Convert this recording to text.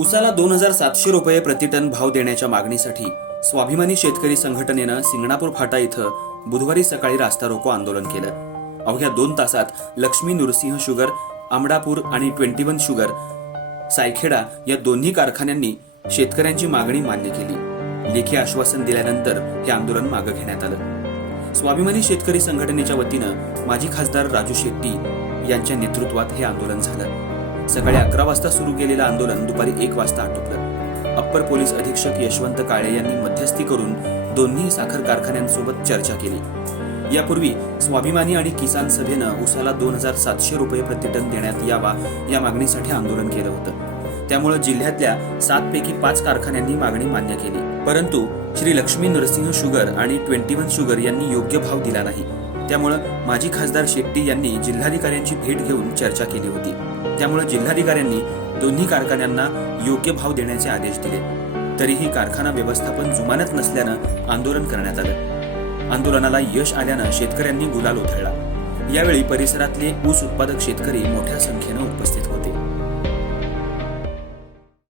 उसाला दोन हजार सातशे रुपये प्रतिटन भाव देण्याच्या मागणीसाठी स्वाभिमानी शेतकरी संघटनेनं सिंगणापूर फाटा इथं बुधवारी सकाळी रास्ता रोको आंदोलन केलं. अवघ्या दोन तासात लक्ष्मी नृसिंह शुगर आमडापूर आणि ट्वेंटी वन शुगर सायखेडा या दोन्ही कारखान्यांनी शेतकऱ्यांची मागणी मान्य केली. लेखी आश्वासन दिल्यानंतर हे आंदोलन मागे घेण्यात आलं. स्वाभिमानी शेतकरी संघटनेच्या वतीनं माजी खासदार राजू शेट्टी यांच्या नेतृत्वात हे आंदोलन झालं. सकाळी अकरा वाजता सुरू केलेलं आंदोलन दुपारी एक वाजता आटोपलं. अप्पर पोलीस अधीक्षक यशवंत काळे यांनी मध्यस्थी करून दोन्ही साखर कारखान्यांसोबत चर्चा केली. यापूर्वी स्वाभिमानी आणि किसान सभेनं उसाला दोन हजार सातशे रुपये प्रतिटन देण्यात यावा या मागणीसाठी आंदोलन केलं होतं. त्यामुळे जिल्ह्यातल्या सात पैकी पाच कारखान्यांनी मागणी मान्य केली. परंतु श्री लक्ष्मी नरसिंह शुगर आणि ट्वेंटी वन शुगर यांनी योग्य भाव दिला नाही. त्यामुळं माजी खासदार शेट्टी यांनी जिल्हाधिकाऱ्यांची भेट घेऊन चर्चा केली होती. त्यामुळे जिल्हाधिकाऱ्यांनी दोन्ही कारखान्यांना योग्य भाव देण्याचे आदेश दिले. तरीही कारखाना व्यवस्थापन जुमानत नसल्यानं आंदोलन करण्यात आलं. आंदोलनाला यश आल्यानं शेतकऱ्यांनी गुलाल उधळला. यावेळी परिसरातले ऊस उत्पादक शेतकरी मोठ्या संख्येनं उपस्थित होते.